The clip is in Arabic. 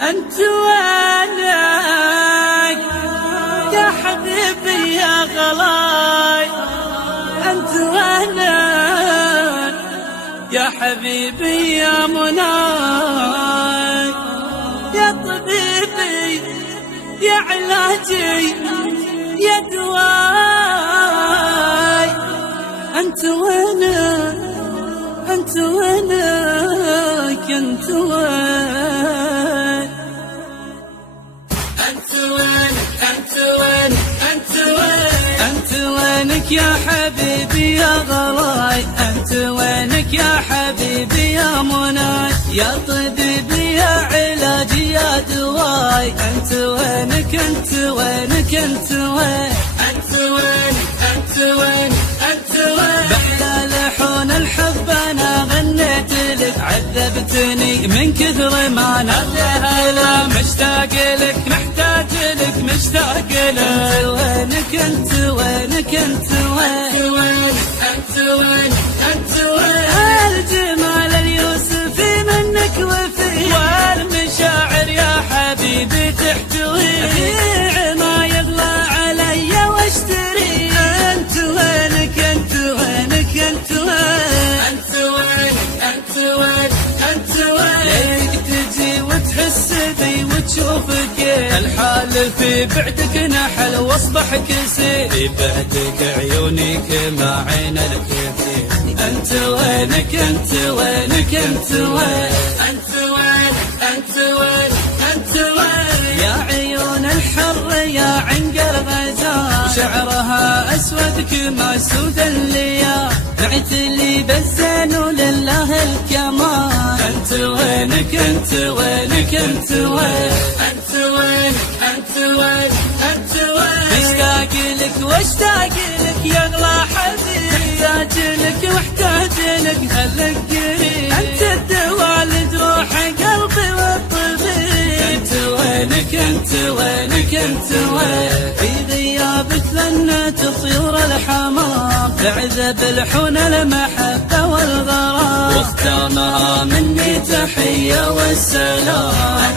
أنت وينك يا حبيبي يا غلاي؟ أنت وينك يا حبيبي يا مناي؟ يا طبيبي يا علاجي يا دواي. أنت وينك أنت وينك أنت وين؟ أنت وينك أنت وينك أنت وين؟ أنت وينك يا حبيبي يا غلاي؟ أنت وينك يا حبيبي يا مناي؟ يا طبيبي يا علاجي يا دواي. أنت وينك أنت وينك أنت وين؟ أنت وينك أنت وينك أنت وين؟ بأحلى لحون الحب أنا غنيت لك، عذبتني من كثر ما ناديها لا. مشتاق لك محتاج لك مشتاق لك. أنت وينك أنت وينك أنت وين؟ أنت وينك أنت وين؟ الجمال اليوسفي منك وفي، والمشاعر يا حبيبي تحتوي. أبيع ما يغلى علي واشتري. أنت وينك أنت وينك أنت وين؟ أنت وينك أنت وينك أنت وين؟ ليك تجي وتحس بي وتشوفك الحال في بعدك نحل واصبح كسي. في بعدك عيونك ما عين الكثير. أنت وينك أنت وينك أنت وين؟ أنت وينك أنت وينك أنت وين؟ يا عيون الحر يا عنق الغزال، شعرها أسود كما سود الليال. بعت لي بالزين ولله الكمال. أنت وينك أنت وينك أنت وين؟ أنت وينك أنت وينك أنت وين؟ مشتاق لك واشتاق لك يا أغلى حبيب. محتاج لك واحتاج لك خلك قريب. أنت الدواء لجروح قلبي والطبيب. أنت وينك أنت وينك أنت وين؟ في غيابك ثنت طيور الحمام، تعذب الحون المحبة والغرام، واختامها مني تحية والسلام.